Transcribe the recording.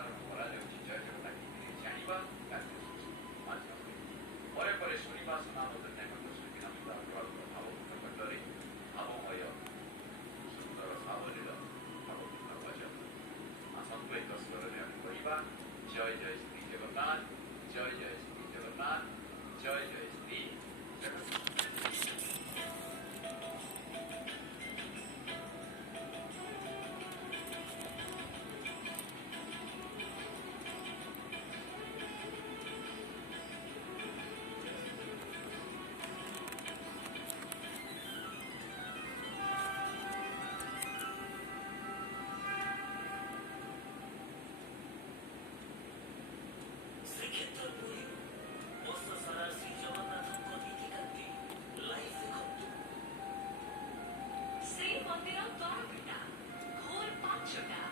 ସାଧାରଣ କରାଯାଉଛି ଜୟ ଜଗନ୍ନାଥ ଟିଭିରେ ଜାଣିବା କାର୍ଯ୍ୟସୂଚୀ ମାଧ୍ୟମରେ। ପରେ ପରେ ଶୁଣିବା ସୁନାମଧନ୍ୟ କଣ୍ଠଶିଳ୍ପୀ ନମିତା ଅଗ୍ରୱାଲଙ୍କ ଭାବପୂର୍ଣ୍ଣ କଣ୍ଠରେ ଭାବମୟ ସୁନ୍ଦର ସାବলীଳ ଭାବପୂର୍ଣ୍ଣ ଭଜନ। ଆସନ୍ତୁ ଏକ ସ୍ୱରରେ ଆମେ କହିବା ଜୟ ଜୟ ଶ୍ରୀ ଜଗନ୍ନାଥ, ଜୟ ଜୟ ଶ୍ରୀ ଜଗନ୍ନାଥ, ଜୟ ଜୟ ଶ୍ରୀ ଜଗନ୍ନାଥ। ଶ୍ରୀକ୍ଷେତ୍ର ପୁରୀ ବର୍ଷ ସାରା ଶ୍ରୀ ଜଗନ୍ନାଥଙ୍କ ନୀତିକାନ୍ତି ଲାଇଭ୍ ଦେଖନ୍ତୁ। ଶ୍ରୀମନ୍ଦିର ଦ୍ୱାରପିଠା ଭୋର 5ଟା।